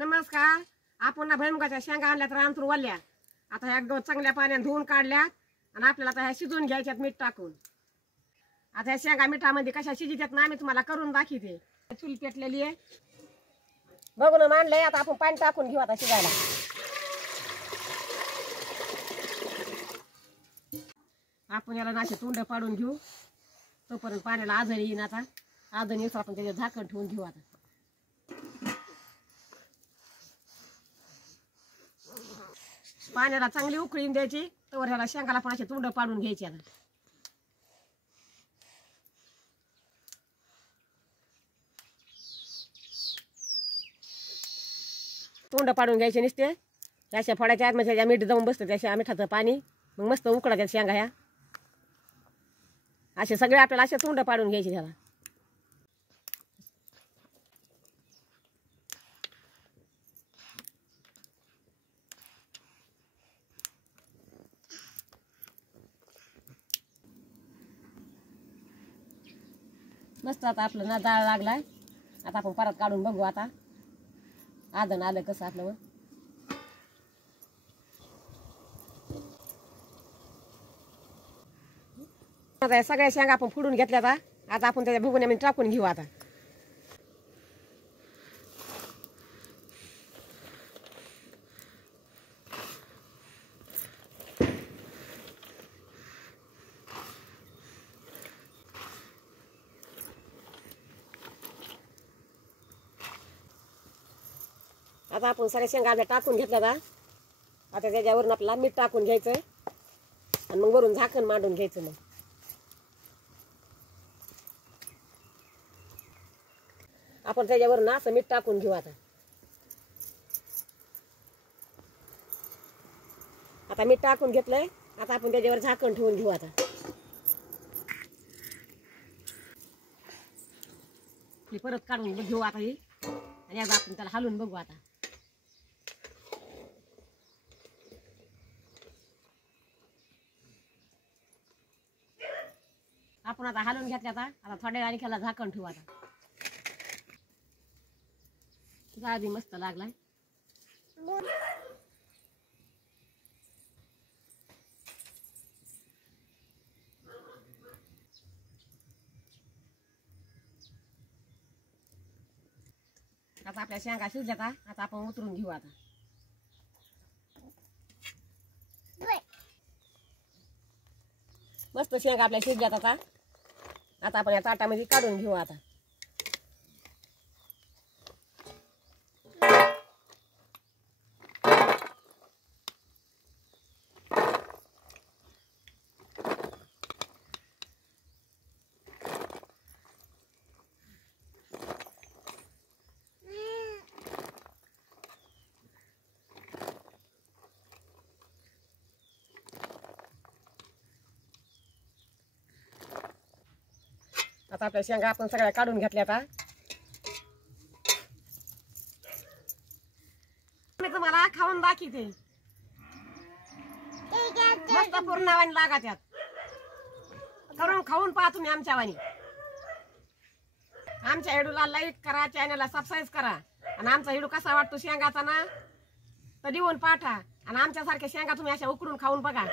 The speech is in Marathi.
नमस्कार. आपण ना भुईमुगाच्या शेंगा आणल्या तर अंतरून वळल्या. आता ह्या चांगल्या पाण्यात धुवून काढल्या आणि आपल्याला आता ह्या शिजवून घ्यायच्यात मीठ टाकून. आता ह्या शेंगा मिठामध्ये कशा शिजतात ना आम्ही तुम्हाला करून दाखवते. चूल पेटलेली आहे, बघून मांडलंय. आता आपण पाणी टाकून घेऊ आता शिजायला. आपण याला नाशे तोंड पाडून घेऊ तोपर्यंत पाण्याला आधण येईन. आता आधण येऊन आपण त्याच्यावर झाकण ठेवून घेऊ. आता पाण्याला चांगली उकळीन द्यायची, तर ह्याला शेंगाला पण असे तोंड पाडून घ्यायचे. आता तोंड पाडून घ्यायचे नुसते. अशा फळाच्या आत म्हणजे मीठ जाऊन बसतं त्याच्या मिठाचं पाणी, मग मस्त उकळायच्या शेंगा ह्या. असे सगळे आपल्याला असे तोंड पाडून घ्यायचे त्याला. मस्त आता आपलं ना डाळ लागलाय. आता आपण परत काढून बघू. आता आधण आलं कसं आपलं. मग आता सगळ्या शेंगा आपण फोडून घेतल्या. आता आपण त्याच्या भुगुण्यामध्ये टाकून घेऊ. आता आता आपण सगळ्या शेंगा टाकून घेतल्या. आता त्याच्यावरून आपल्याला मीठ टाकून घ्यायचं आणि मग वरून झाकण मांडून घ्यायचं. मग आपण त्याच्यावरून असं मीठ टाकून घेऊ. आता मीठ टाकून घेतलंय. आता आपण त्याच्यावर झाकण ठेवून घेऊ. आता परत काढून घेऊ. आता ही आणि आज आपण त्याला हलवून बघू. आता आपण आता हलवून घेतल्या. आता थोड्या वेळाने त्याला झाकण ठेवू. आता आधी मस्त लागलाय. आता आपल्या शेंगा शिजल्यात. आता आपण उतरून घेऊ. आता मस्त शेंगा आपल्या शिजल्यात. आता आपण या ताटामध्ये काढून घेऊ. आता आता आपल्या शेंगा आपण सगळ्या काढून घेतल्या. आता मी तुम्हाला खाऊन दाखवते. मस्त पूर्णवाणी लागा त्यात. करून खाऊन पहा तुम्ही आमच्या वाणी. आमच्या व्हिडिओला लाईक करा, चॅनलला सबस्क्राईब करा. आणि आमचा व्हिडिओ कसा वाटतो शेंगाचा ना तर देऊन पाठा. आणि आमच्यासारख्या शेंगा तुम्ही अशा उकडून खाऊन बघा.